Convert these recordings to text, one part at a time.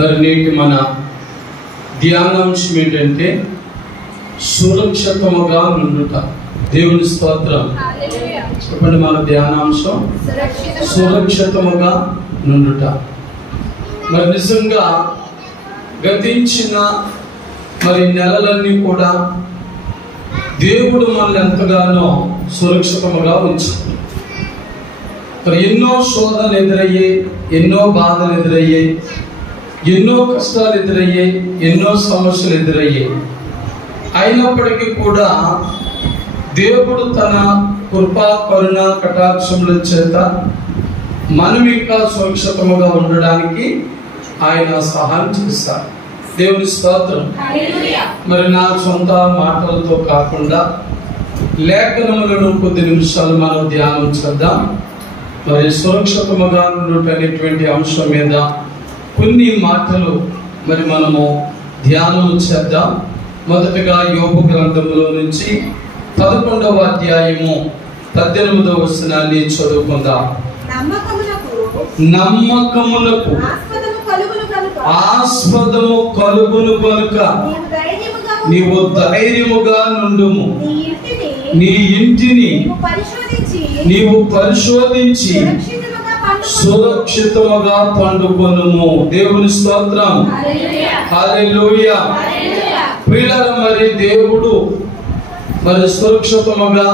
మరి నేటి మన ధ్యానాంశం ఏంటంటే సురక్షితముగా నుండుట. దేవుని స్తోత్రం. చెప్పండి, మన ధ్యానాంశం సురక్షితముగా నుండుట. మరి నిజంగా గతించిన మరి నెలలన్నీ కూడా దేవుడు మనల్ని ఎంతగానో సురక్షితముగా ఉంచాడు. మరి ఎన్నో శోధనలు ఎదురయ్యాయి, ఎన్నో బాధలు ఎదురయ్యాయి, ఎన్నో కష్టాలు ఎదురయ్యాయి, ఎన్నో సమస్యలు ఎదురయ్యాయి. అయినప్పటికీ కూడా దేవుడు తన కృపా కరుణ కటాక్షముల చేత మనం ఇంకా సురక్షితముగా ఉండడానికి ఆయన సహాయం చేస్తాడు. దేవుని స్తోత్రం. మరి నా సొంత మాటలతో కాకుండా లేఖనములను కొద్ది నిమిషాలు మనం ధ్యానం చేద్దాం. మరి సురక్షితముగా ఉండేటువంటి అంశం మీద కొన్ని మాటలు మరి మనము ధ్యానం చేద్దాం. మొదటగా యోబు గ్రంథములో నుంచి 11వ అధ్యాయము 18వ వచనాన్ని చదువుకుందాం. నమ్మకమునకు ఆస్పదము కలుగును కనుక నీవు ధైర్యముగా నుండుము. నీ ఇంటిని నీవు పరిశోధించి సురక్షితముగా పండుకొనుము. దేవుని స్తోత్రం. హల్లెలూయా. ప్రియులారా, మరి దేవుడు మరి సురక్షితముగా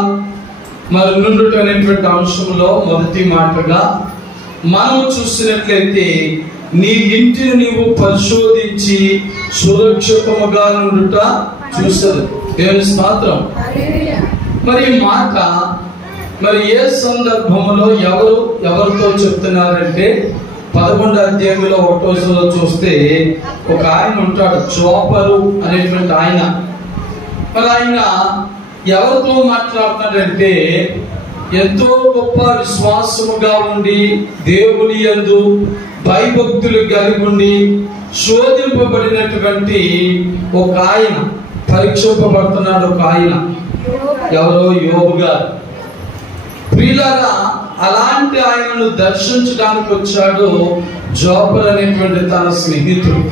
మరి నుండుట అనేటువంటి అంశంలో మొదటి మాటగా మనం చూసినట్లయితే నీ ఇంటిని నీవు పరిశోధించి సురక్షితముగా నుండుట చూస్తారు. దేవుని స్తోత్రం. మరి ఈ మాట మరి ఏ సందర్భంలో ఎవరితో చెప్తున్నారంటే 11వ అధ్యాయంలో 1వ వచనంలో చూస్తే ఒక ఆయన ఉంటాడు, జోపరు అనేటువంటి ఆయన. మరి ఆయన ఎవరితో మాట్లాడుతున్నాడంటే ఎంతో గొప్ప విశ్వాసముగా ఉండి దేవుని యందు భయభక్తులు కలిగి ఉండి శోధింపబడినటువంటి ఒక ఆయన, పరీక్షింపబడుతున్నాడు ఒక ఆయన. ఎవరో యోబు గారు. ప్రియులారా, అలాంటి ఆయనను దర్శించడానికి వచ్చాడు జోపర్ అనేటువంటి తన స్నేహితుడు.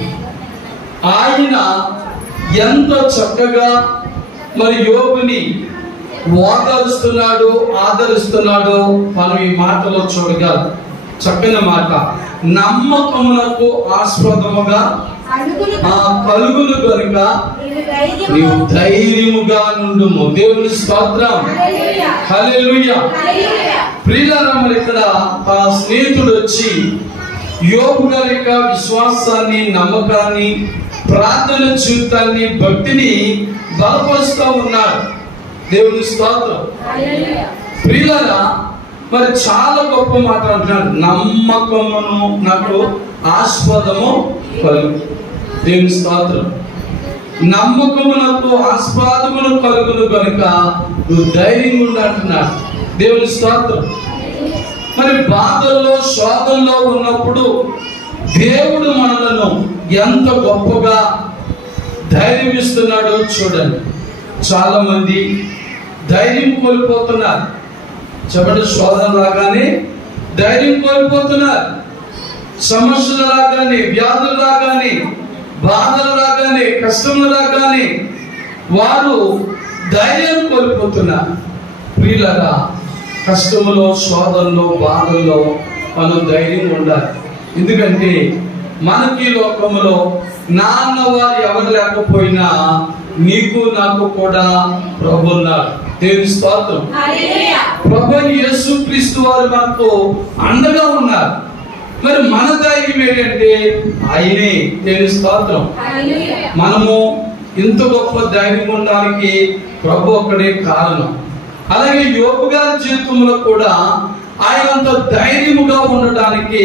ఆయన ఎంత చక్కగా మరి యోబుని ఓదారుస్తున్నాడు, ఆదరిస్తున్నాడో మనం ఈ మాటలో చూడగలం. చక్కని మాట. నమ్మకమునకు ఆస్పదముగా కలుగును కనుక నీవు ధైర్యముగా నుండుము. దేవుని స్తోత్రం. హల్లెలూయా. ప్రియులారా, మరి ఇక్కడ ఆ స్నేహితుడు వచ్చి యోబు గారి యొక్క విశ్వాసాన్ని, నమ్మకాన్ని, ప్రార్థన జీవితాన్ని, భక్తిని బలపరుస్తూ ఉన్నాడు. దేవుని స్తోత్రం. ప్రియులారా, మరి చాలా గొప్ప మాట అంటున్నాడు. నమ్మకమును నాకు ఆస్పదము కలుగు. దేవుని స్తోత్రం. నమ్మకమునకు ఆస్పదమును కలుగును కనుక నువ్వు ధైర్యంగా ఉండు అంటున్నాడు. దేవుని స్తోత్రం. మరి బాధల్లో శోధనలో ఉన్నప్పుడు దేవుడు మనలను ఎంత గొప్పగా ధైర్యం ఇస్తున్నాడో చూడండి. చాలా మంది ధైర్యం కోల్పోతున్నారు. చెప్పండి, శోధన రాగానే ధైర్యం కోల్పోతున్నారు. సమస్యలు రాగానే, వ్యాధులు రాగానే, బాధలు రాగానే, కష్టములు రాగానే వారు ధైర్యం కోల్పోతున్నారు. ప్రియులారా, కష్టములో, శోధనలో, బాధల్లో మనం ధైర్యంగా ఉండాలి. ఎందుకంటే మనకి లోకములో నాన్న వారు ఎవరు లేకపోయినా నీకు నాకు కూడా ప్రభు ఉన్నారు. దేవుని స్తోత్రం. ప్రభు యేసుక్రీస్తు వారు మనకు అండగా ఉన్నారు. మరి మన ధైర్యం ఏంటంటే ఆయనే. దేవుని స్తోత్రం. మనము ఇంత గొప్ప ధైర్యం ఉండడానికి ప్రభు ఒక్కడే కారణం. అలాగే యోబు గారి జీవితంలో కూడా ఆయనంత ధైర్యముగా ఉండడానికి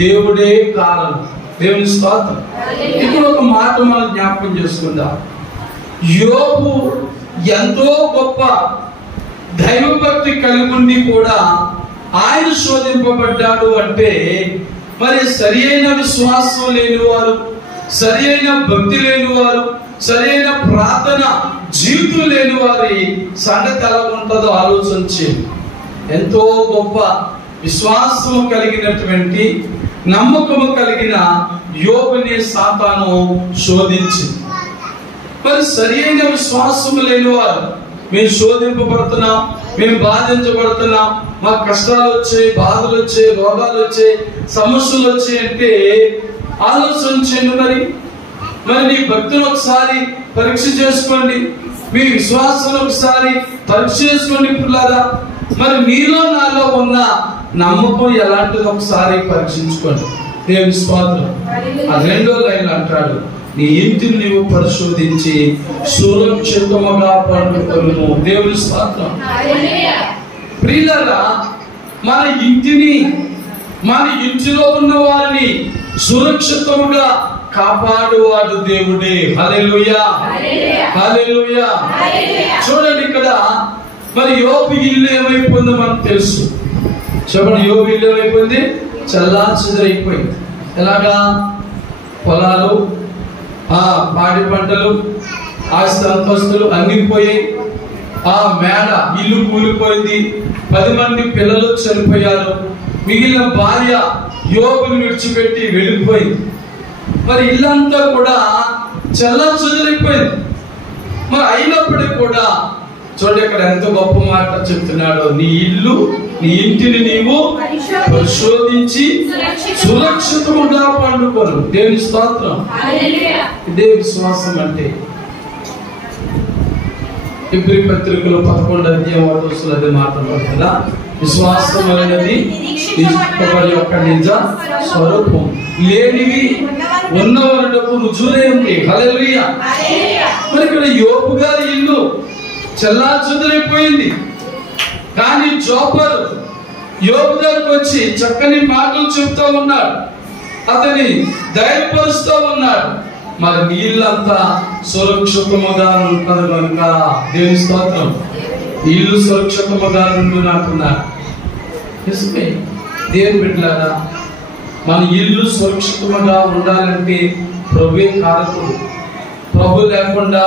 దేవుడే కారణం. దేవుని స్తోత్రం. ఇప్పుడు ఒక మాట మనం జ్ఞాపకం చేసుకుందాం. యోబు ఎంతో గొప్ప దైవభక్తి కలిగి ఉండి కూడా ఆయన శోధింపబడ్డాడు అంటే మరి సరి అయిన విశ్వాసం లేనివారు, సరి అయిన భక్తి లేనివారు, సరి అయిన ప్రార్థన జీవితం లేని వారి సంగతి ఎలా ఉంటుందో ఆలోచించి ఎంతో గొప్ప విశ్వాసం కలిగినటువంటి నమ్మకము కలిగిన యోబుని సాతాను శోధించింది. మరి సరి అయిన విశ్వాసము లేని వారు, మేము శోధింపబడుతున్నాం, మేము బాధించబడుతున్నాం, మాకు కష్టాలు వచ్చాయి, బాధలు వచ్చాయి, రోగాలు వచ్చాయి, సమస్యలు వచ్చాయి అంటే ఆలోచన చేయండి. మరి నీ భక్తులు ఒకసారి పరీక్ష చేసుకోండి, మీ విశ్వాసం ఒకసారి పరీక్ష చేసుకోండి పిల్లారా. మరి నీలో నాలో ఉన్న నమ్మకం ఎలాంటిది ఒకసారి పరీక్షించుకోండి. దేవుని స్తోత్రం. ఆ 2వ లైన్ అంటాడు, నీ ఇంటిని నీవు పరిశోధించి సురక్షితముగా పండుకొనుము. దేవుని స్తోత్రం. ప్రియులారా, మన ఇంటిని, మన ఇంటిలో ఉన్న వారిని సురక్షితముగా కాపాడువాడు దేవుడే. హల్లెలూయా, హల్లెలూయా. చూడండి ఇక్కడ మరి యోబు ఇల్లు ఏమైపోయిందో మనకు తెలుసు. చూడండి, యోబు ఇల్లు ఏమైపోయింది? చల్లాచెదరైపోయింది. ఎలాగా? పొలాలు, పాడి పంటలు, ఆస్తి అంతస్తులు అన్ని పోయాయి. ఆ మేడ ఇల్లు కూలిపోయింది. 10 మంది పిల్లలు చనిపోయారు. మిగిలిన భార్య యోబుని విడిచిపెట్టి వెళ్ళిపోయింది. మరి ఇల్లంతా కూడా చల్లాచెదరైపోయింది. మరి అయినప్పటికీ కూడా చూడండి ఇక్కడ ఎంత గొప్ప మాట చెప్తున్నాడో, నీ ఇల్లు, నీ ఇంటిని నీవు పరిశోధించి సురక్షితముగా పండుకొను. దేవుని స్తోత్రం. ఇదే విశ్వాసం అంటే. హెబ్రీ పత్రికలో 11వ అధ్యాయం అదే మాట్లాడారు కదా, విశ్వాసం అనేది క్రీస్తు యొక్క నిజ స్వరూపం, లేనివి ఉన్నవరకు రుజువులే ఉంది. హల్లెలూయా. మరి ఇక్కడ యోబు గారి ఇల్లు చల్లాచెదరైపోయింది. కానీ జోపరు యోబు దగ్గరికి వచ్చి చక్కని మాటలు చెప్తూ ఉన్నాడు, అతని ధైర్యపరుస్తూ ఉన్నాడు. మరి నీళ్ళంతా సురక్షితముగా ఉంటుంది కనుక దేవుని స్తోత్రం. ఇల్లు సురక్షితముగా ఉంటున్నాడు. నిజమే దేవుని బిడ్డలారా, మన ఇల్లు సురక్షితముగా ఉండాలంటే ప్రభువే కారకుడు. ప్రభు లేకుండా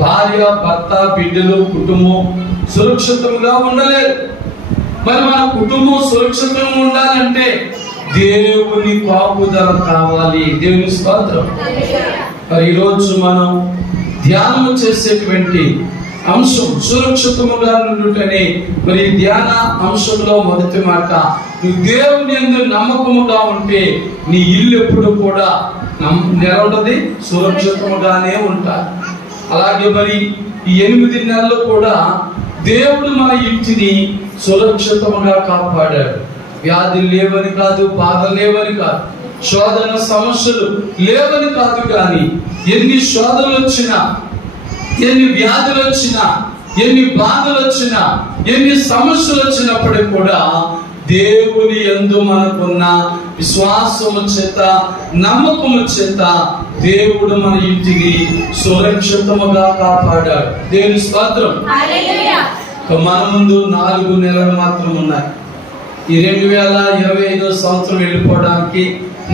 భార్య, భర్త, బిడ్డలు, కుటుంబం సురక్షితంగా ఉండలేదు. మరి మన కుటుంబం సురక్షితంగా ఉండాలంటే దేవుని కాపుదల కావాలి. దేవుని స్తోత్రం. మరి ఈరోజు మనం ధ్యానం చేసేటువంటి అంశం సురక్షితముగా నుండుటనే. మరి ధ్యాన అంశంలో మొదటి మాట, నువ్వు దేవుని యందు నమ్మకముగా ఉంటే నీ ఇల్లు ఎప్పుడు కూడా నిలబడది, సురక్షితముగానే ఉంటారు. అలాగే మరి ఈ 8 నెలలు కూడా దేవుడు మన ఇంటిని సురక్షితముగా కాపాడాడు. వ్యాధులు లేవని కాదు, బాధలు లేవని కాదు, శోధన సమస్యలు లేవని కాదు. కానీ ఎన్ని శోధనలు వచ్చినా, ఎన్ని వ్యాధులు వచ్చినా, ఎన్ని బాధలు వచ్చినా, ఎన్ని సమస్యలు వచ్చినప్పటికీ కూడా దేవుని యందు మనకున్న విశ్వాసము చేత, నమ్మకము చేత దేవుడు మన ఇంటిని సురక్షితముగా కాపాడాడు. దేవుని స్తోత్రం. మన ముందు 4 నెలలు మాత్రం ఉన్నాయి. ఈ 2025వ సంవత్సరం వెళ్ళిపోవడానికి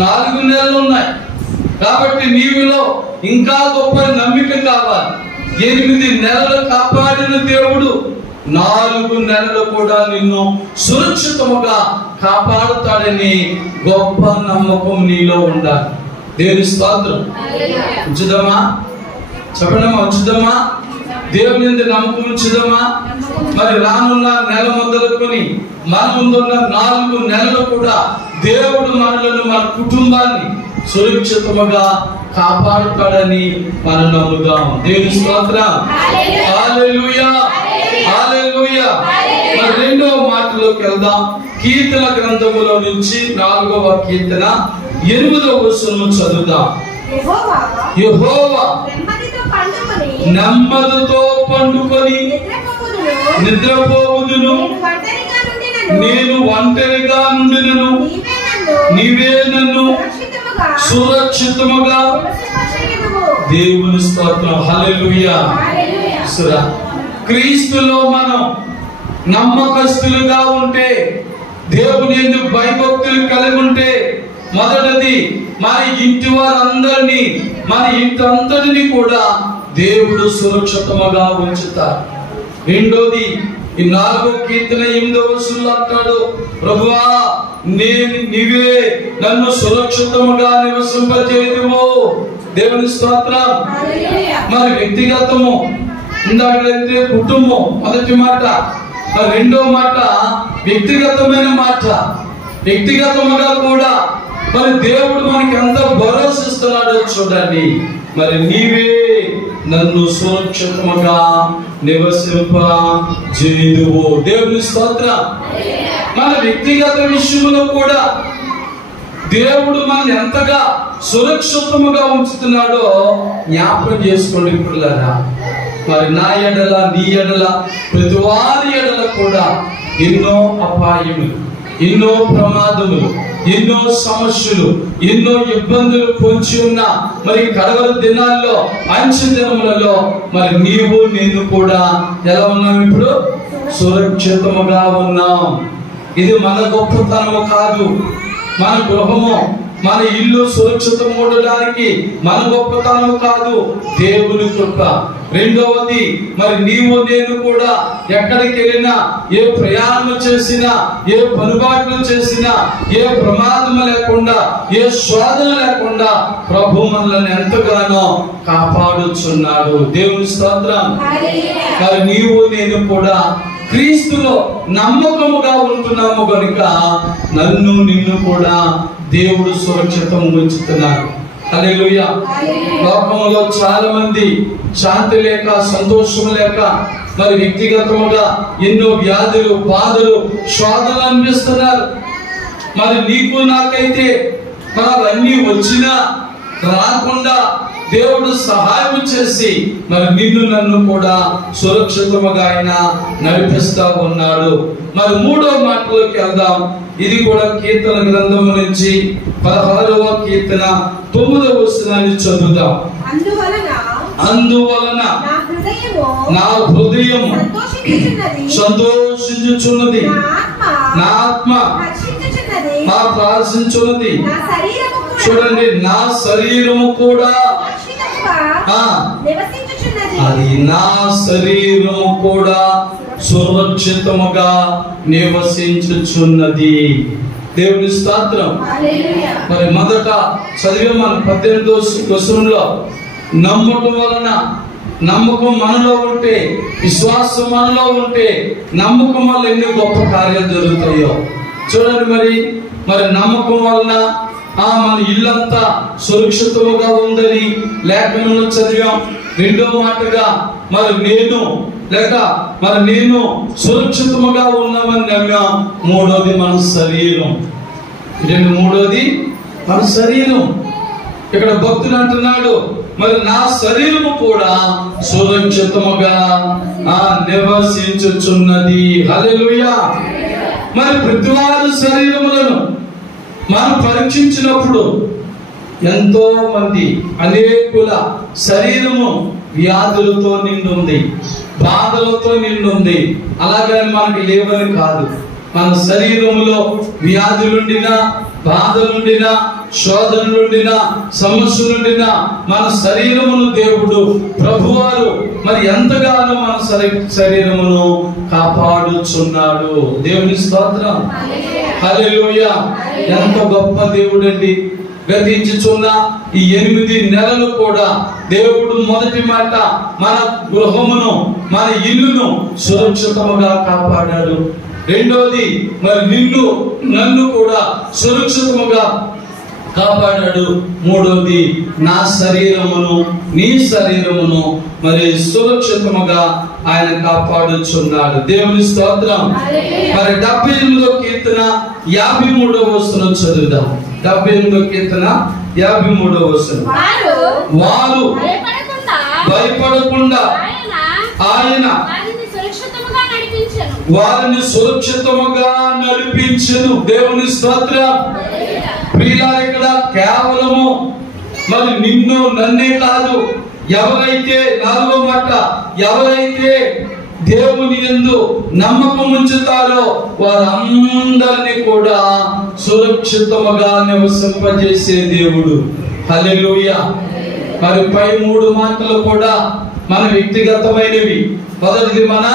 4 నెలలు ఉన్నాయి. కాబట్టి నీవులో ఇంకా గొప్ప నమ్మిక కావాలి. 8 నెలలు కాపాడిన దేవుడు 4 నెలలు కూడా నిన్ను సురక్షితముగా కాపాడుతాడని గొప్ప నమ్మకం నీలో ఉండాలి. దేవుని స్తోత్రం. ఉంచుదామా? చెప్పడమా? ఉంచుదామా? దేవుని యందు నమ్మకం ఉంచుదామా? మరి రానున్న నెల మొదలుకొని మన ముందున్న 4 నెలలు కూడా దేవుడు మనలను, మన కుటుంబాన్ని సురక్షితముగా కాపాడుతాడని మనం నమ్ముదాం. దేవుని స్తోత్రం. హల్లెలూయా, హల్లెలూయా. మరి 2వ మాటలోకి వెళ్దాం. కీర్తన గ్రంథములో నుంచి 4వ కీర్తన 8వ వచనం చదువుదాం. యెహోవా నెమ్మదితో పండుకొని నిద్రపోవుదును, నేను ఒంటరిగా నుండినను నీవే నన్ను సురక్షితముగా. దేవుని స్తోత్రం. హల్లెలూయా. క్రీస్తులో మనం నమ్మకస్తులుగా ఉంటే, దేవుని యందు భయభక్తులు కలిగి ఉంటే, మొదటిది మన ఇంటి వారందరినీ, మన ఇంటి అంతటిని కూడా దేవుడు సురక్షితముగా ఉంచుతారు. రెండోది ఈ 4వ కీర్తన 8వ వచనంలో అంటాడు, ప్రభువా నీవే నన్ను సురక్షితముగా నివసింపజేయుదువు. దేవుని స్తోత్రం. మరి వ్యక్తిగతము ఇందాకైతే కుటుంబం మొదటి మాట, మరి రెండో మాట వ్యక్తిగతమైన మాట. వ్యక్తిగతముగా కూడా మరి దేవుడు మనకి ఎంత భరోసా ఇస్తున్నాడో చూడండి. మరి నీవే నన్ను సురక్షితముగా నివసింపజేయుదువు. దేవుని స్తోత్రం. మన వ్యక్తిగత విషయంలో కూడా దేవుడు మనల్ని ఎంతగా సురక్షితముగా ఉంచుతున్నాడో జ్ఞాపకం చేసుకోండి పిల్లరా. మరి నా ఎడల నీ ఎడల ప్రతి వారి ఎడల కూడా ఎన్నో అపాయములు, ఎన్నో ప్రమాదములు, ఎన్నో సమస్యలు, ఎన్నో ఇబ్బందులు పొంచి ఉన్న మరి కడవరి దినాల్లో, అంచె దినములలో మరి నీవు నేను కూడా ఎలా ఉన్నాం? ఇప్పుడు సురక్షితముగా ఉన్నాం. ఇది మన గొప్పతనము కాదు, మన గృహము, మన ఇల్లు సురక్షితం ఉండడానికి మన గొప్పతనము కాదు, దేవుని కృప. రెండవది మరి నీవు నేను కూడా ఎక్కడికి వెళ్ళినా, ఏ ప్రయాణం చేసినా, ఏ పనుబాట్లు చేసినా, ఏ ప్రమాదం లేకుండా, ఏ శోధన లేకుండా ప్రభు మనల్ని ఎంతగానో కాపాడుచున్నాడు. దేవుని స్తోత్రం. మరి నీవు నేను కూడా క్రీస్తులో నమ్మకముగా ఉంటున్నాము గనుక నన్ను నిన్ను కూడా దేవుడు సురక్షితం ఉంచుతున్నారు. హల్లెలూయా. లోకంలో చాలా మంది శాంతి లేక, సంతోషం లేక, మరి వ్యక్తిగతముగా ఎన్నో వ్యాధులు, బాధలు, శోధనలు అనిపిస్తున్నారు. మరి నీకు నాకైతే మరి అవన్నీ వచ్చినా రాకుండా దేవుడు సహాయం చేసి మరి నిన్ను నన్ను కూడా సురక్షితముగా ఆయన నడిపిస్తా ఉన్నాడు. మరి 3వ మాటలోకి వెళ్దాం. ఇది కూడా కీర్తన గ్రంథం నుంచి 16వ కీర్తన 9వ వచనాన్ని చదువుదాం. అందువలన నా హృదయం సంతోషించుచున్నది, నా ఆత్మ ప్రార్థించున్నది. చూడండి, నా శరీరము కూడా, అది నా శరీరము కూడా సురక్షితముగా నివసించుచున్నది. దేవుని స్తోత్రం. మరి మొదట చదివే మన 18వ వచనంలో నమ్మకం వలన, నమ్మకం మనలో ఉంటే, విశ్వాసం మనలో ఉంటే, నమ్మకం వల్ల ఎన్ని గొప్ప కార్యాలు జరుగుతాయో చూడండి. మరి నమ్మకం వలన మన ఇల్లంతా సురక్షితముగా ఉందని లేఖనంలో చదివాం. రెండో మాటగా మరి నేను సురక్షితముగా ఉన్నామని నమ్మాం. మూడోది మన శరీరం. మూడోది మన శరీరం. ఇక్కడ భక్తుడు అంటున్నాడు, మరి నా శరీరము కూడా సురక్షితముగా నివసించుచున్నది. హల్లెలూయా. మరి ప్రతి వారి శరీరములను మనం పరీక్షించినప్పుడు ఎంతో మంది అనేకుల శరీరము వ్యాధులతో నిండుంది, బాధలతో నిండుంది. అలాగని మనకి లేవని కాదు. మన శరీరములో వ్యాధులుండినా, బాధలుండినా, శోధనలుండినా, సమస్యలుండినా మన శరీరమును దేవుడు ప్రభువారు మరి ఎంతగానో మన శరీరమును కాపాడుచున్నాడు. దేవుని స్తోత్రం. హల్లెలూయా. ఎంత గొప్ప దేవుడండి. గతించుచున్న ఈ 8 నెలలు కూడా దేవుడు మొదటి మాట మన గృహమును, మన ఇల్లును సురక్షితముగా కాపాడాడు. రెండోది మరి నిన్ను నన్ను కూడా సురక్షితముగా కాపాడాడు. మూడోది నా శరీరమును, నీ శరీరమును మరి సురక్షితముగా ఆయన కాపాడుచున్నాడు. దేవుని స్తోత్రం. మరి 78వ కీర్తన 53వ వచనం చదువుదాం. 78వ కీర్తన 53వ వచనం. వారు భయపడకుండా ఆయన వారిని సురక్షితముగా నడిపించెను. దేవుని స్తోత్రం. ప్రియులారా, ఇక్కడ కేవలము మరి నిన్ను నన్నే కాదు, ఎవరైతే 4వ మాట ఎవరైతే దేవుని యందు నమ్మకం ఉంచుతారో వారందరినీ కూడా సురక్షితముగా నివసింపజేసే దేవుడు. హల్లెలూయా. మరి పై 3 మాటలు కూడా మన వ్యక్తిగతమైనవి. మొదటిది మన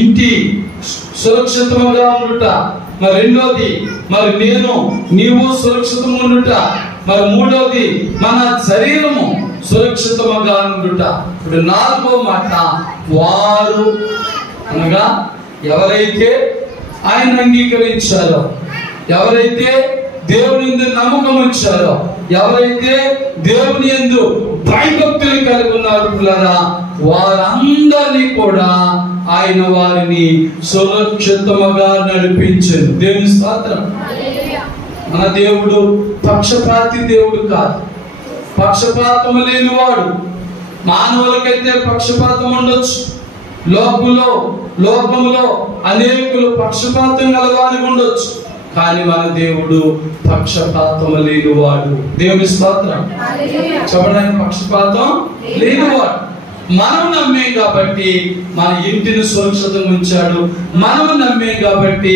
ఇంటి సురక్షితంగా ఉండుట, మరి రెండోది మరి నీవు సురక్షితంగా ఉండుట, మరి మూడోది మన శరీరము సురక్షితంగా ఉండుట. ఇప్పుడు నాలుగో మాట వారు అనగా ఎవరైతే ఆయన అంగీకరించారో, ఎవరైతే దేవుని యందు నమ్మకం ఉంచారో, ఎవరైతే దేవుని యందు భయభక్తులు కలిగి ఉన్నారు పిల్లరా, వారందరినీ కూడా ఆయన వారిని సురక్షితముగా నడిపించారు. దేవుని స్తోత్రం. మన దేవుడు పక్షపాతి దేవుడు కాదు, పక్షపాతం లేనివాడు. మానవులకైతే పక్షపాతం ఉండొచ్చు, లోకములో అనేకులు పక్షపాతం గలవారు ఉండొచ్చు, కానీ మన దేవుడు పక్షపాతం లేనివాడు. దేవుని స్తోత్రం. చెప్పడానికి పక్షపాతం లేనివాడు. మనం నమ్మే కాబట్టి మన ఇంటిని సురక్షితంగా ఉంచాడు, మనం నమ్మే కాబట్టి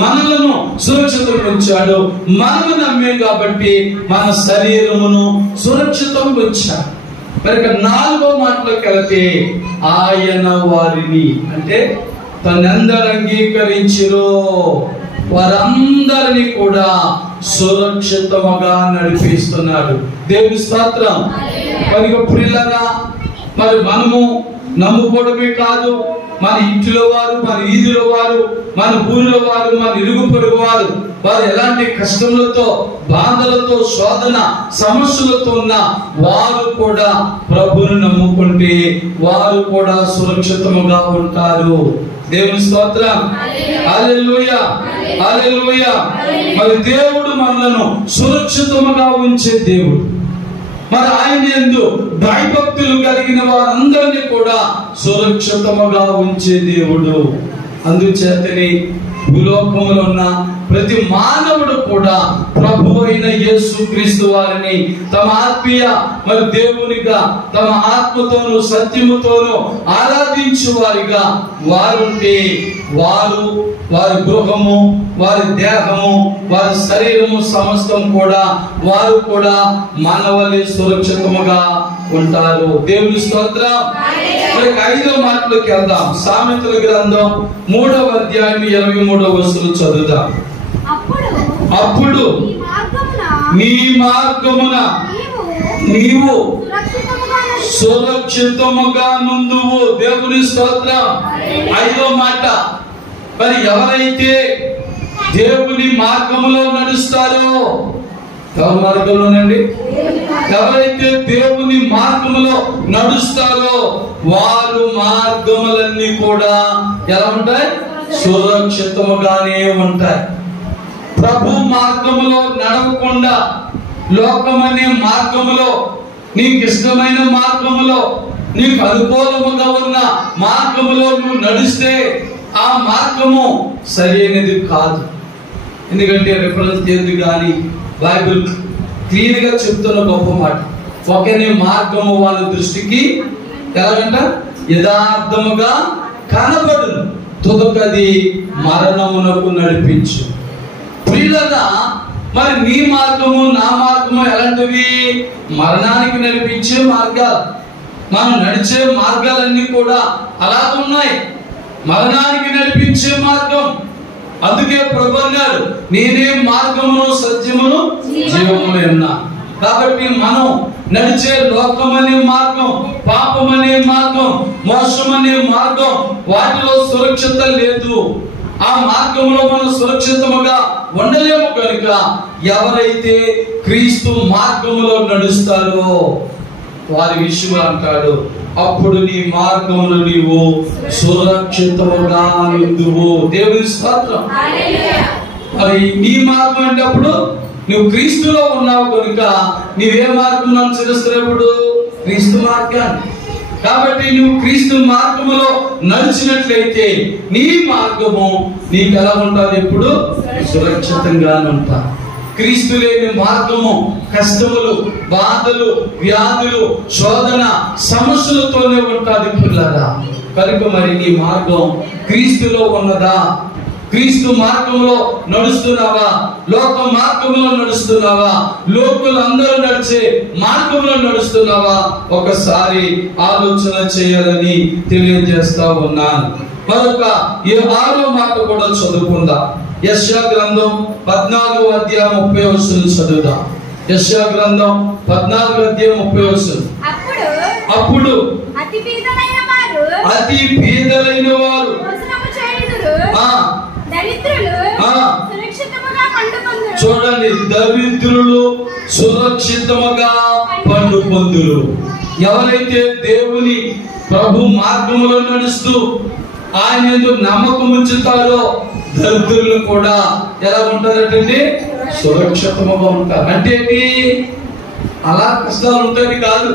మనలను సురక్షితంగా ఉంచాడు, మనం నమ్మే కాబట్టి మన శరీరమును సురక్షితంగా ఉంచాడు. మరి నాలుగో మాటలోకి వెళితే ఆయన వారిని అంటే తనందరూ అంగీకరించిరో వారందరినీ కూడా సురక్షితముగా నడిపిస్తున్నాడు. దేవుని స్తోత్రం. మరి ప్రియులారా, మరి మనము నమ్ముకోవడమే కాదు, మన ఇంటిలో వారు, మన వీధిలో వారు, మన ఊరిలో వారు, మన ఇరుగు పొరుగు వారు ఎలాంటి కష్టములతో, బాధలతో, శోధన సమస్యలతో ఉన్న వారు కూడా ప్రభువును నమ్ముకుంటే వారు కూడా సురక్షితముగా ఉంటారు. దేవుని స్తోత్రం. హల్లెలూయా, హల్లెలూయా. మరి దేవుడు మనలను సురక్షితముగా ఉంచే దేవుడు. మరి ఆయన యందు భయభక్తులు కలిగిన వారందరినీ కూడా సురక్షితముగా ఉంచే దేవుడు. అందుచేతనే భూలోకములో ఉన్న ప్రతి మానవుడు కూడా ప్రభు అయిన యేసుక్రీస్తు వారిని తమ ఆత్మీయ మరి దేవునిగా తమ ఆత్మతోను సత్యముతోను ఆరాధించు వారిగా వారుంటే వారి గృహము, వారి దేహము, వారి శరీరము సమస్తం కూడా వారు కూడా మనవలే సురక్షితముగా ఉంటారు. దేవుని స్తోత్రం. మరి 5వ మాటలోకి వెళ్దాం. సామెతల గ్రంథం 3వ అధ్యాయం 23వ వచనం చదువుదాం. అప్పుడు నీ మార్గమున నీవు సురక్షితముగా నుందువు. దేవుని స్తోత్రం. 5వ మాట, మరి ఎవరైతే దేవుని మార్గములో నడుస్తారో, ఎవరి మార్గంలోనండి? ఎవరైతే దేవుని మార్గములో నడుస్తారో వారు మార్గములన్నీ కూడా ఎలా ఉంటాయి? సురక్షితముగానే ఉంటాయి. ప్రభు మార్గములో నడవకుండా లోకమనే మార్గములో, నీకు ఇష్టమైన మార్గములో, నీకు అనుకూలముగా ఉన్న మార్గములో నువ్వు నడిస్తే ఆ మార్గము సరైనది కాదు. ఎందుకంటే రిఫరెన్స్ చేద్దు కానీ బైబిల్ క్లియర్ గా చెప్తున్న గొప్ప మాట, ఒకని మార్గము వాళ్ళ దృష్టికి ఎలాగంట యథార్థముగా కనబడును, తుదకది మరణమునకు నడిపించు. ప్రియులారా, మరి నీ మార్గము నా మార్గము ఎలాంటివి? మరణానికి నడిపించే మార్గాలు. మనం నడిచే మార్గాలన్నీ కూడా అలాగున్నాయి, మరణానికి నడిపించే మార్గం. అందుకే ప్రభు అన్నాడు, నేనే మార్గమును సత్యమును జీవమును అన్నా. కాబట్టి మనం నడిచే లోకమనే మార్గం, పాపమనే మార్గం, మోసమనే మార్గం, వాటిలో సురక్షిత లేదు. ఆ మార్గంలో మనం సురక్షితముగా ఉండలేము కనుక ఎవరైతే క్రీస్తు మార్గములో నడుస్తారో వారి విషయంలో అంటాడు, అప్పుడు నీ మార్గమును నీవు సురక్షితముగా నుందువు. దేవుని స్తోత్రం. మరి నీ మార్గం అంటే అప్పుడు నువ్వు క్రీస్తులో ఉన్నావు కనుక నీవే మార్గం అనుసరిస్తున్నప్పుడు క్రీస్తు మార్గాన్ని. కాబట్టి నువ్వు క్రీస్తు మార్గములో నడిచినట్లయితే నీ మార్గము నీకు ఎలా ఉంటుంది? ఎప్పుడు సురక్షితంగా ఉంటా. క్రీస్తు లేని మార్గము కష్టములు, బాధలు, వ్యాధులు, శోధన సమస్యలతోనే ఉంటుంది పిల్లరా. కనుక మరి నీ మార్గం క్రీస్తులో ఉన్నదా? క్రీస్తు మార్గంలో నడుస్తున్నావా? లోక మార్గంలో నడుస్తున్నావా? లోకులందరూ నడిచే మార్గంలో నడుస్తున్నావా? ఒకసారి ఆలోచన చేయాలని తెలియజేస్తా ఉన్నాను. మరొక ఈ 6వ మాట కూడా చదువుకుందాం. యెషయా గ్రంథం 14వ అధ్యాయం 30వ వచనం చదువుదాం. యెషయా గ్రంథం 14వ అధ్యాయం 30వ వచనం. అప్పుడు అతి పేదలైన వారు చూడండి, దరిద్రులు సురక్షితముగా పండు పొందురు. ఎవరైతే దేవుని ప్రభు మార్గంలో నడుస్తూ ఆయన యందు నమ్మకం ఉంచుతారో దరిద్రులు కూడా ఎలా ఉంటారటండి? సురక్షితముగా ఉంటారు. అంటే అలా కష్టాలు ఉంటాయని కాదు,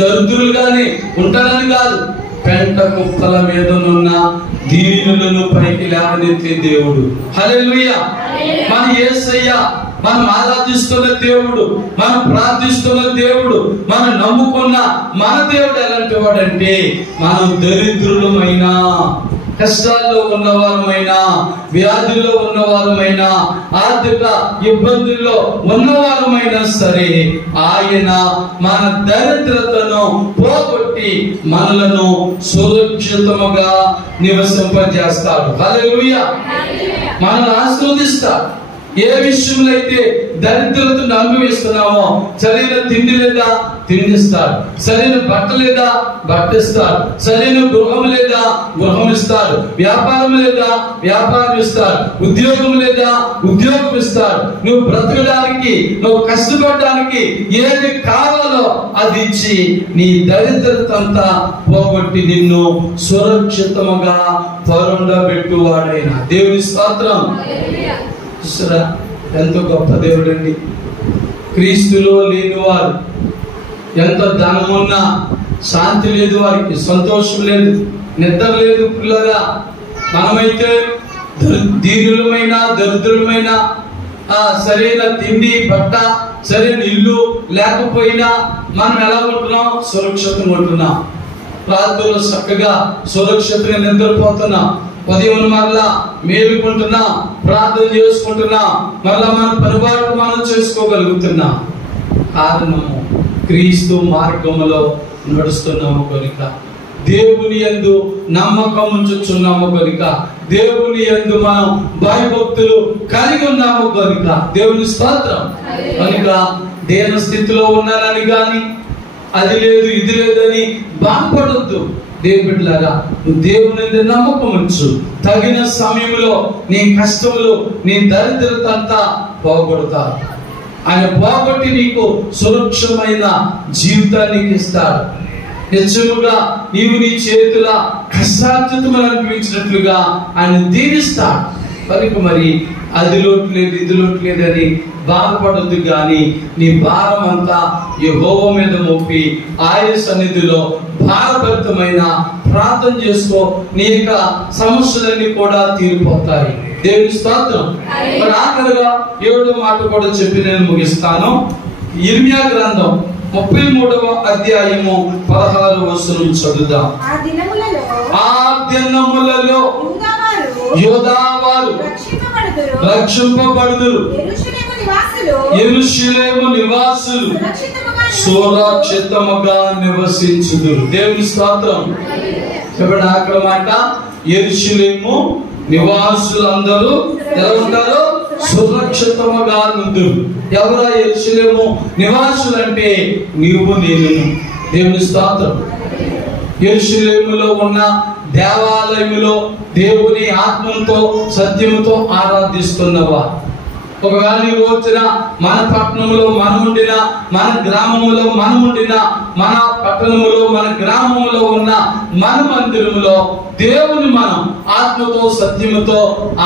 దరిద్రులుగానే ఉంటారని కాదు. పెంట కుప్పల మీదనున్న దీనులను పైకి లేవనెత్తే దేవుడు. హల్లెలూయా. మన యేసయ్య, మనం ఆరాధిస్తున్న దేవుడు, మనం ప్రార్థిస్తున్న దేవుడు, మనం నమ్ముకున్న మన దేవుడు ఎలాంటి వాడంటే, మనం దరిద్రులమైనా, కష్టాల్లో ఉన్నవారమైనా, వ్యాధుల్లో ఉన్నవారమైనా, ఆర్థిక ఇబ్బందుల్లో ఉన్నవారమైనా సరే ఆయన మన దరిద్రతను పోగొట్టి మనలను సురక్షితముగా నివసింపజేస్తాడు. హల్లెలూయా. మనల్ని ఆశీర్వదిస్తాడు. ఏ విషయంలో అయితే దరిద్రతను అనుభవిస్తున్నామో, సరైన తిండి లేదా తిండిస్తాడు, సరైన బట్ట లేదా బట్టిస్తాడు, సరైన గృహం లేదా గృహం ఇస్తాడు, వ్యాపారం లేదా వ్యాపారం ఇస్తాడు, ఉద్యోగం లేదా ఉద్యోగం ఇస్తాడు. నువ్వు బ్రతకడానికి, నువ్వు కష్టపడడానికి ఏది కావాలో అది ఇచ్చి నీ దరిద్రతంతా పోగొట్టి నిన్ను సురక్షితముగా పరుండబెట్టువాడైన దేవుని స్తోత్రం. ఎంతో గొప్ప దేవుడండి. క్రీస్తులో లేని వారు ఎంత ధనమున్నా శాంతి లేదు, వారికి సంతోషం లేదు, నిద్ర లేదు. పిల్లగా మనమైతే దీనులమైన దరిద్రులమైన సరైన తిండి బట్ట సరైన ఇల్లు లేకపోయినా మనం ఎలా ఉంటున్నాం? సురక్షితంగా ఉంటున్నాం. రాత్రులు చక్కగా సురక్షితంగా నిద్రపోతున్నాం. ఉదయం మరలా మేలుకుంటున్నా, ప్రార్థన చేసుకుంటున్నా, మరలా మన పరిపాలన మనం చేసుకోగలుగుతున్నా. కారణము క్రీస్తు మార్గములో నడుస్తున్నాము కనుక, దేవుని యందు నమ్మకం ఉంచుచున్నాము కనుక, దేవుని యందు మనం భయభక్తులు కలిగి ఉన్నాము కనుక, దేవుని స్తోత్రం. కనుక దేన స్థితిలో ఉన్నానని గాని, అది లేదు ఇది లేదని బాధపడొద్దు. దేవుడిలాగా నువ్వు దేవుని నమ్మకం ఉంచు. తగిన సమయంలో నీ కష్టములు, నీ దరిద్రత అంతా పోగొడతారు. ఆయన పోగొట్టి నీకు సురక్షమైన జీవితాన్ని ఇస్తాడు. నిజముగా నీవు నీ చేతుల కష్టార్జితములు అనిపించినట్లుగా ఆయన దీవిస్తాడు. కనుక మరి అది లోటు లేదు ఇది లోటు లేదని బాధపడద్దు, కానీ నీ భారం అంతా యెహోవా మీద మోపి ఆయన సన్నిధిలో భారభరితమైన ప్రార్థన చేసుకో. నీ యొక్క సమస్యలన్నీ కూడా తీరిపోతాయి. దేవుని స్తోత్రం. మరి ఆఖరిగా 7వ మాట కూడా చెప్పి నేను ముగిస్తాను. ఇర్మియా గ్రంథం 33వ అధ్యాయము 16వ వచనం చదువుదాం. ఆ దినములలో యోధావారు రక్షింపబడుదురు, యెరూషలేము నివాసులు సురక్షితముగా నివసించుదురు. దేవుని స్తోత్రం. చెప్పండి ఆఖరి మాట, యెరూషలేము నివాసులందరూ ఎలా ఉంటారు? సురక్షితముగా నుందురు. ఎవరా యెరూషలేము నివాసులు అంటే? నీవు నేను. దేవుని స్తోత్రం. యెరూషలేములో ఉన్న దేవాలయములో దేవుని ఆత్మతో సత్యముతో ఆరాధిస్తున్నవా? ఒకవేళ నీవు వచ్చిన మన పట్టణంలో మనముండిన, మన గ్రామములో మనముండిన, మన పట్టణములో మన గ్రామములో ఉన్న మన మందిరములో దేవుని మనం ఆత్మతో సత్యముతో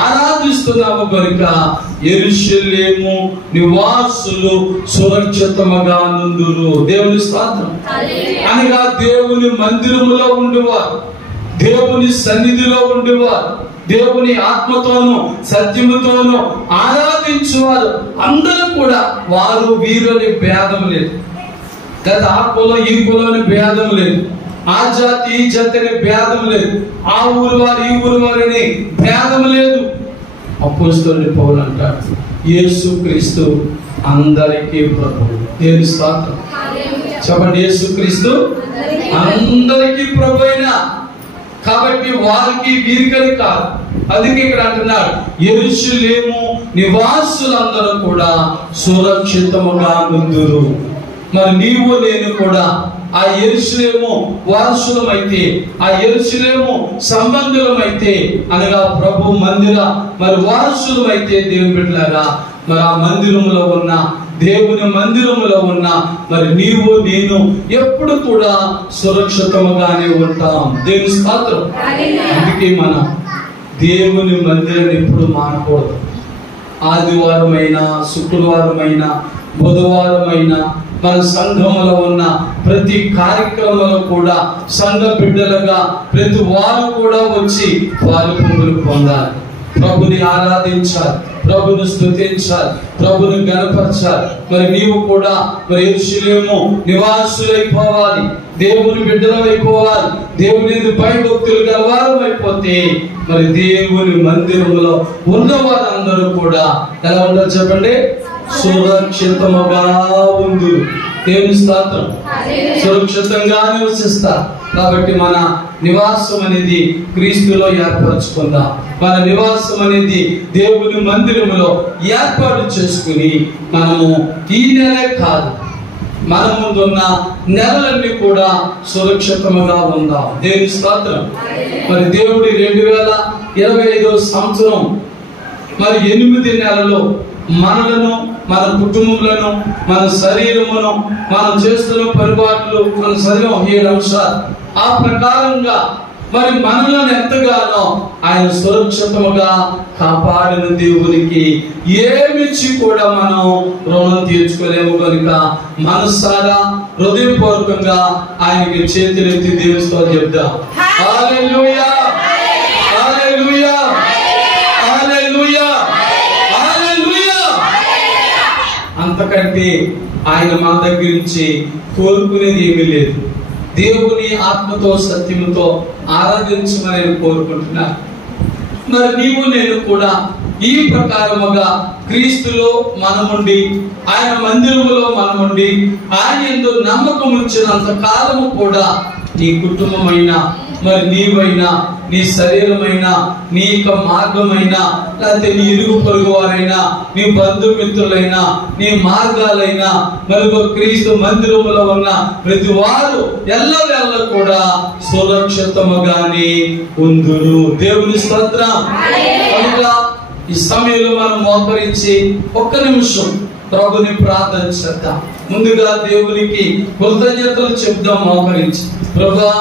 ఆరాధిస్తున్నాము కనుక యెరూషలేము నివాసులు సురక్షితముగా నుందురు. దేవుని స్తోత్రం. అనగా దేవుని మందిరములో ఉండేవారు, దేవుని సన్నిధిలో ఉండేవారు, దేవుని ఆత్మతోను సత్యముతోను ఆరాధించేవారు అందరూ కూడా వారు వీరుని భేదం లేదు, లేదా ఆ కులం ఈ కులం భేదం లేదు. ఆ జాతి ఈ జాతి అనే భేదం లేదు, ఆ ఊరు వారు ఈ ఊరు వారు అనే భేదం లేదు. అపోస్తలుడు పౌలు అంటాడు, యేసుక్రీస్తు అందరికీ ప్రభువు. దేవుని స్తోత్రం. చెప్పండి, యేసుక్రీస్తు అందరికీ ప్రభు అయినా. కాబట్టి వారికి వీరికని కాదు. అందుకే ఇక్కడ అంటున్నాడు, యెరూషలేము నివాసులందరూ కూడా సురక్షితముగా ఉందురు. మరి నీవు నేను కూడా ఆ యెరూషలేము వారసులమైతే, ఆ యెరూషలేము సంబంధులమైతే, అనగా ప్రభు మందిర మరి వారసులమైతే దేవుని బిడ్డలారా, మరి ఆ మందిరములో ఉన్న దేవుని మందిరములో ఉన్న మరి నీవు నేను ఎప్పుడు కూడా సురక్షితముగానే ఉంటాం. దేవుని స్తోత్రం. అందుకే మనం దేవుని మందిరాన్ని ఎప్పుడు మానకూడదు. ఆదివారమైనా, శుక్రవారమైనా, బుధవారమైనా మన సంఘములో ఉన్న ప్రతి కార్యక్రమంలో కూడా సంఘ బిడ్డలుగా ప్రతి వారు కూడా వచ్చి వారి పొందులు పొందాలి. ప్రభుని ఆరాధించాలి, ప్రభుని స్తుతించాలి, ప్రభుని గణపరచాలి. మరి నీవు కూడా మరి యెరూషలేము నివాసులైపోవాలి, దేవుని బిడ్డలైపోవాలి. దేవుని భయభక్తులు గలవారు అయిపోతే మరి దేవుని మందిరములో ఉన్న వారందరూ కూడా ఎలా ఉంటారు చెప్పండి? సురక్షితముగా ఉంది. దేవుని స్తోత్రం. సురక్షితంగా నివసిస్తారు. కాబట్టి మన నివాసం అనేది క్రీస్తులో ఏర్పరచుకుందాం. మన నివాసం అనేది దేవుని మందిరములో ఏర్పాటు చేసుకుని మనము ఈ నెలే కాదు, మన ముందున్న నెలలన్నీ కూడా సురక్షితముగా ఉందాం. దేవుని స్తోత్రం. మరి దేవుడి 2025వ సంవత్సరం మరి 8 నెలలు మనలను, మన కుటుంబములను, మన శరీరమును, మనం చేస్తున్న పరిపాట్లు, మన శరీరం 7 అంశాలు. ఆ ప్రకారంగా మరి మనలను ఎంతగానో ఆయన సురక్షితముగా కాపాడిన దేవునికి ఏమిచ్చి కూడా మనం రుణం తీర్చుకోలేము. కనుక మనసారా హృదయపూర్వకంగా ఆయనకి చేతులెత్తి దేవునితో చెప్దాం, హల్లెలూయా, హల్లెలూయా, హల్లెలూయా, హల్లెలూయా. అంతకంటే ఆయన మన దగ్గర నుంచి కోరుకునేది ఏమీ లేదు. దేవుని ఆత్మతో సత్యముతో ఆరాధించమని కోరుకుంటున్నాను. మరి నీవు నేను కూడా ఈ ప్రకారముగా క్రీస్తులో మనముండి, ఆయన మందిరములో మనముండి, ఆయన యందు నమ్మకం ఉంచినంత కాలము కూడా నీ కుటుంబమైనా, మరి నీవైనా, నీ శరీరమైనా, నీ యొక్క మార్గమైనా, లేకపోతే నీ ఇరుగు పొరుగు వారైనా, నీ బంధుమిత్రులైనా, నీ మార్గాలైనా, మరి క్రీస్తు మందిరములో ఉన్న ప్రతి వారు ఎల్లవేళ కూడా సురక్షితముగానే ఉందురు. దేవుని స్తోత్రం. ఈ సమయంలో మనం మోకరించి ఒక్క నిమిషం ప్రభుని ప్రార్థన చేద్దాం. ముందుగా దేవునికి కృతజ్ఞతలు చెప్దాం మోకరించి. ప్రభువా,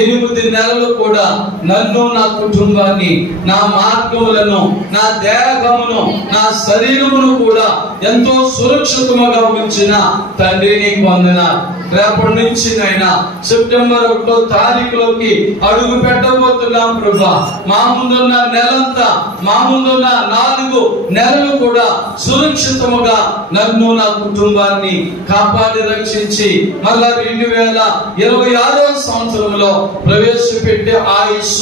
8 నెలలు కూడా నన్ను, నా కుటుంబాన్ని, నా మార్గములను, నా దేహమును, నా శరీరమును కూడా ఎంతో సురక్షితముగా ఉంచిన తండ్రి నీకు వందనాలు. రేపటి నుంచి నైనా సెప్టెంబర్ 1వ తారీఖులోకి అడుగు పెట్టబోతున్నాం ప్రభువా. మా ముందున్న నెలంతా, మా ముందున్న 4 నెలలు కూడా సురక్షితముగా నన్ను, నా కుటుంబాన్ని కాపాడి రక్షించి మళ్ళా 2026వ సంవత్సరంలో ప్రవేశపెట్టే ఆయుష్,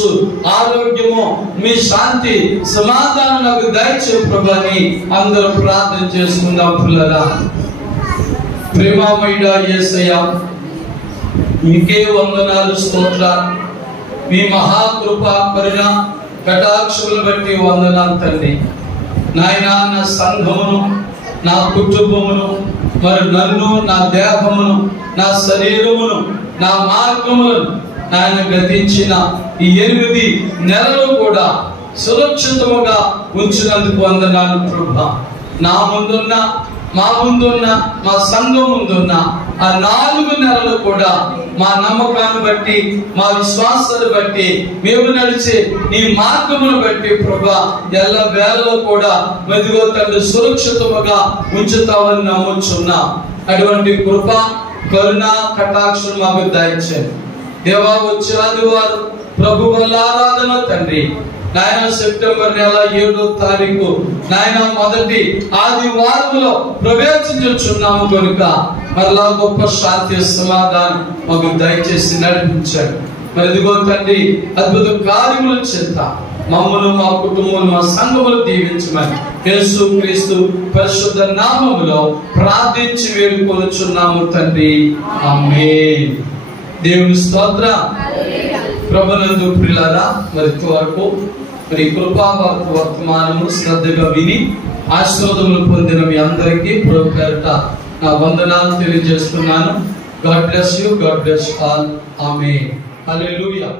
ఆరోగ్యము, మీ శాంతి, సమాధానం నాకు దయచేయు ప్రభువని అందరూ ప్రార్థన చేసుకుందాం. పిల్లరా, ప్రేమమయుడా యేసయ్యా, మీకే వందనాలు, స్తోత్రాలు. మీ మహాకృప, కరుణ, కటాక్షములను బట్టి వందనాలు తండ్రి. నాయనా, నా సంఘమును, నా కుటుంబమును, మరి నన్ను, నా దేహమును, నా శరీరమును, నా మార్గములను నాయన గతించిన ఈ 8 నెలలు కూడా సురక్షితముగా ఉంచినందుకు వందనాలు ప్రభువా. నా ముందున్న, మా ముందున్న, మా సంఘం ముందున్న ఆ 4 నెలలు కూడా మా నమ్మకాన్ని బట్టి, మా విశ్వాసాన్ని బట్టి, మేము నడిచే నీ మార్గమును బట్టి ప్రభువా ఎల్ల వేళలో కూడా మెదుగో తండ్రి సురక్షితముగా ఉంచుతామని నమ్ముచున్నా. అటువంటి కృప, కరుణ, కటాక్షం మాకు దయచేయండి దేవా. వచ్చే ఆదివారం ప్రభు వల్ల ఆరాధన తండ్రి నాయన సెప్టెంబర్ నెల 7వ తారీఖు నాయన మొదటి ఆదివారంలో ప్రవేశించుచున్నాము కనుక మరలా గొప్ప శాంతి సమాధానం మాకు దయచేసి నడిపించాడు. మరి ఇదిగో తండ్రి, అద్భుత కార్యములు చేత మమ్మల్ని, మా కుటుంబం, మా సంఘములు దీవించమని యేసు క్రీస్తు పరిశుద్ధ నామములో ప్రార్థించి వేడుకొనుచున్నాము తండ్రి. ఆమేన్. దేవుని స్తోత్రం. ప్రభునందు ప్రియులారా, మరి వరకు మరి కృపావార్త వర్తమానము శ్రద్ధగా విని ఆశీర్వాదములు పొందిన మీ అందరికీ ప్రభు పేరిట నా వందనాలు తెలియజేస్తున్నాను. God bless you. God bless all. Amen. Hallelujah.